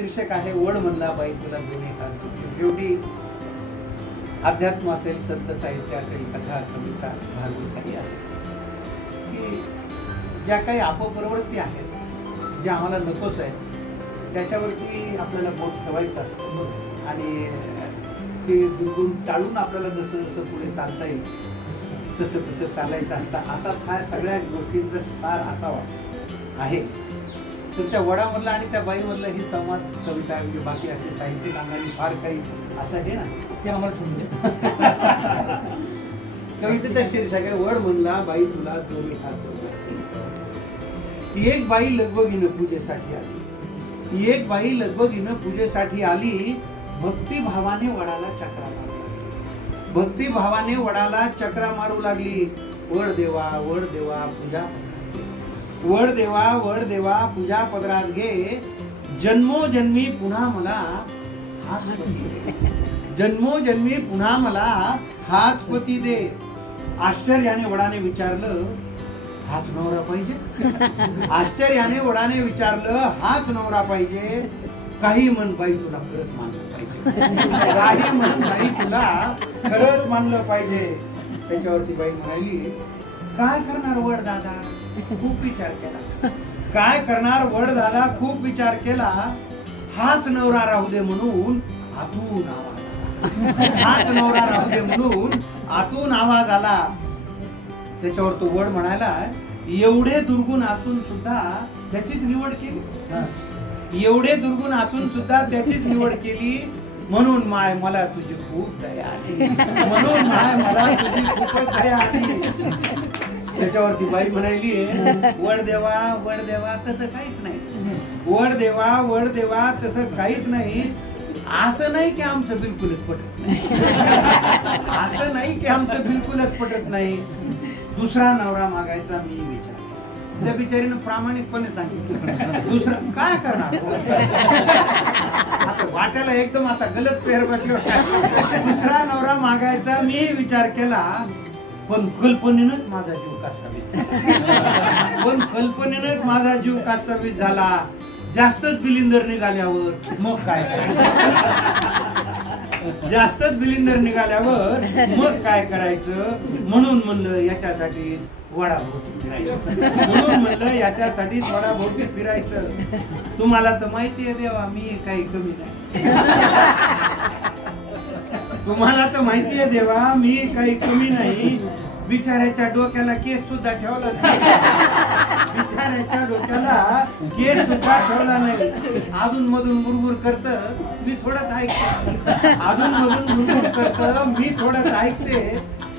शीर्षक आहे वड म्हणला बाई तुला दोन्ही हात जोडले. शेवटी अध्यात्म असेल, संत साहित्य असेल, कथा, कविता, भागवत काही असेल की ज्या काही अपप्रवृत्ती आहेत, ज्या आम्हाला नकोच आहे, त्याच्यावरती आपल्याला बोट ठेवायचं असतं आणि ते दुर्गुण टाळून आपल्याला जसं जसं पुढे चालता येईल तसं तसं चालायचं असतं. असाच हा सगळ्या गोष्टींचा सार असावा आहे. तर त्या वडामधला आणि त्या बाईमधला ही संवाद कविता म्हणजे बाकी असे साहित्यिक अंगाने फार काही असं आहे ना, ते आम्हाला समजेल. कवितेचा शीर्षक आहे वड म्हणला बाई तुला दोन्ही हात जोडले. एक बाई लगबगीनं पूजेसाठी आली, एक बाई लगबगीनं पूजेसाठी आली. भक्तिभावाने वडाला चक्रा मारू लागली, भक्तिभावाने वडाला चक्रा मारू लागली. वड देवा पूजा, वड देवा पूजा पदरात घे. जन्मोजन्मी पुन्हा मला हाच पती दे, जन्मोजन्मी पुन्हा मला हाच पती दे. आश्चर्याने वडाने विचारलं हाच नवरा पाहिजे, आश्चर्याने वडाने विचारलं हाच नवरा पाहिजे. काही म्हण बाई तुला खरंच मानलं पाहिजे, काही म्हण बाई तुला खरंच मानलं पाहिजे. त्याच्यावरती बाई म्हणाली काय करणार वड दादा, खूप विचार केला, काय करणार वड दादा, खूप विचार केला. हाच नवरा राहू दे म्हणून आतून आवाज आला, हाच नवरा राहू दे म्हणून आतून आवाज आला. त्याच्यावर तो वड म्हणाला एवढे दुर्गुण असून सुद्धा त्याचीच निवड केली, एवढे दुर्गुण असून सुद्धा त्याचीच निवड केली. म्हणून माय मला तुझी खूप दया आली, म्हणून माय मला तुझी खूपच दया आली. त्याच्यावरती बाई म्हणाली वड देवा तसं काहीच नाही, वड देवा तसं काहीच नाही. असं नाही की आमचं बिलकुलच पटत नाही, असं नाही की आमचं बिलकुलच पटत नाही. दुसरा नवरा मागायचा मी विचार, त्या बिचारीनं प्रामाणिकपणे सांगितलं दुसरं काय करणार. आता वाट्याला एकदम असा गलत पेर बसला, दुसरा नवरा मागायचा मी विचार केला, पण कल्पनेनंच माझा जीव कासावीस, पण कल्पनेनंच माझा जीव कासावीस झाला. जास्तच बिलिंदर निघाल्यावर मग काय करायचं, जास्तच बिलिंदर निघाल्यावर मग काय करायचं. म्हणून म्हणलं याच्यासाठीच वडाभोवती फिरायचं, म्हणून म्हणलं याच्यासाठीच वडाभोवती फिरायचं. तुम्हाला तर माहिती आहे देवा मी काही कमी नाही, तुम्हाला तर माहिती आहे देवा मी काही कमी नाही. बिचाऱ्याच्या डोक्याला केस सुद्धा ठेवला नाही, बिचाऱ्याच्या डोक्याला केस सुद्धा ठेवला नाही. अजून मधून बुरबुर करत मी थोडंच ऐकते, अजून मधून बुरबुर करत मी थोडंच ऐकते.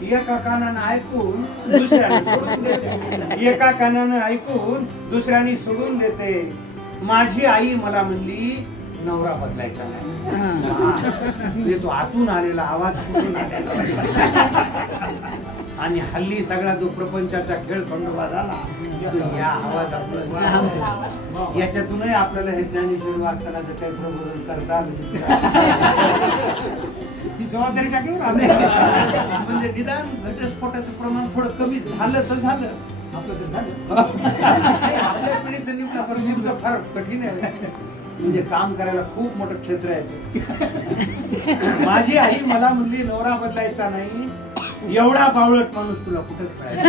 एका कानानं ऐकून दुसऱ्याने सोडून देते, एका कानानं ऐकून दुसऱ्याने सोडून देते. माझी आई मला म्हणली नवरा बदलायचा नाही, तो आतून आलेला आवाज कुठून आलेला. आणि हल्ली सगळा जो प्रपंचाचा खेळ खंडोबा झाला या आवाजातून, याच्यातूनही आपल्याला हे ज्ञानेश्वर वाचतानाचं काही प्रबोधन करता ती जबाबदारी टाकली. म्हणजे निदान घटस्फोटाचं प्रमाण थोडं कमी झालं तर झालं, आपलं तर झालं. आपल्या पिढीचं निमित्त फार कठीण आहे, म्हणजे काम करायला खूप मोठं क्षेत्र आहे. माझी आई मला म्हणली नवरा बदलायचा नाही, एवढा बावळट माणूस तुला कुठंच मिळायचा,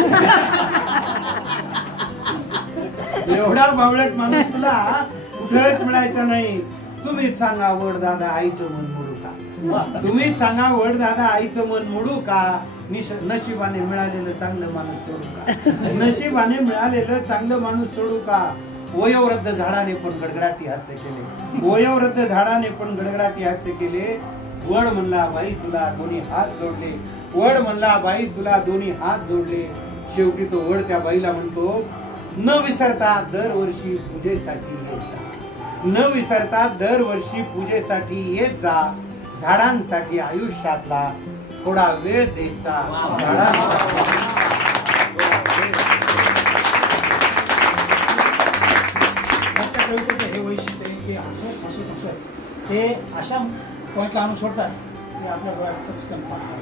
एवढा बावळट माणूस तुला कुठंच मिळायचा नाही. तुम्हीच सांगा वड दादा आईचं मन मोडू का, तुम्हीच सांगा वड दादा आईचं मन मोडू का. नशिबाने मिळालेलं चांगलं माणूस सोडू का, नशिबाने मिळालेलं चांगलं माणूस सोडू का. वयोवृद्ध झाडाने पण गडगडाटी हास्य केले, वयोवृद्ध झाडाने पण गडगडाटी हास्य केले. वड म्हणला बाई तुला दोन्ही हात जोडले, वड म्हणला बाई तुला दोन्ही हात जोडले. शेवटी तो वड त्या बाईला म्हणतो न विसरता दरवर्षी पूजेसाठी येत जा, न विसरता दरवर्षी पूजेसाठी येत जा. झाडांसाठी आयुष्यातला थोडा वेळ द्यायचा. हे वैशिष्ट्य आहे की ते अशा पॉईंटला आणून सोडतात की आपल्या डोळ्यात पचकन पाहतात.